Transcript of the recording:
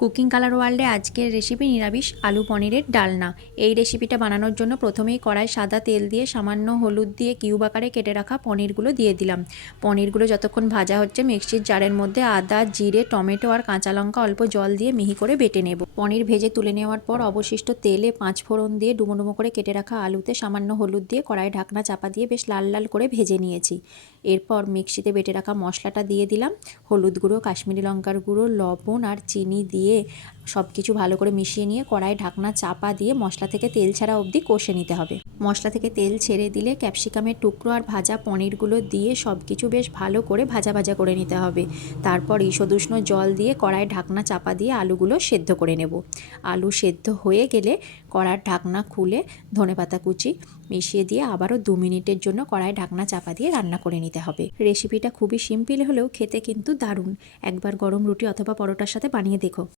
Cooking colour ওয়ার্ল্ডে আজকের recipe নিরামিষ আলু পনিরের ডালনা। এই রেসিপিটা বানানোর জন্য প্রথমেই কড়াই সাদা তেল দিয়ে সামান্য হলুদ দিয়ে কিউব আকারে কেটে রাখা পনিরগুলো দিয়ে দিলাম। পনিরগুলো যতক্ষণ ভাজা হচ্ছে মিক্সির জারের মধ্যে আদা, জিরে, টমেটো আর কাঁচা লঙ্কা অল্প জল দিয়ে মিহি করে বেটে নেব। পনির ভেজে তুলে নেওয়ার পর অবশিষ্ট তেলে 5 ফোড়ন দিয়ে ডুমো ডুমো করে কেটে রাখা আলুতে সামান্য হলুদ দিয়ে কড়াই ঢাকনা চাপা দিয়ে বেশ লাল লাল করে ভেজে নিয়েছি। এরপর মিক্সিতে বেটে রাখা মশলাটা দিয়ে দিলাম। হলুদ গুঁড়ো, কাশ্মীরি লঙ্কার গুঁড়ো, লবণ আর চিনি দিয়ে সব কিছু ভালো করে মিশিয়ে নিয়ে কড়াই ঢাকনা চাপা দিয়ে মশলা থেকে তেল ছাড়া অবধি কষে নিতে হবে। মশলা থেকে তেল ছেড়ে দিলে ক্যাপসিকামের টুকরো আর ভাজা পনিরগুলো দিয়ে সব কিছু বেশ ভালো করে ভাজা ভাজা করে নিতে হবে। তারপর ঈষদুষ্ণ জল দিয়ে কড়াই ঢাকনা চাপা দিয়ে আলুগুলো সেদ্ধ করে নেব। আলু সেদ্ধ হয়ে গেলে কড়ার ঢাকনা খুলে ধনেপাতা কুচি মিশিয়ে দিয়ে আবারও 2 মিনিটের জন্য কড়াই ঢাকনা চাপা দিয়ে রান্না করে নিতে হবে। রেসিপিটা খুবই সিম্পল হলেও খেতে কিন্তু দারুণ। একবার গরম রুটি অথবা পরোটার সাথে বানিয়ে দেখো।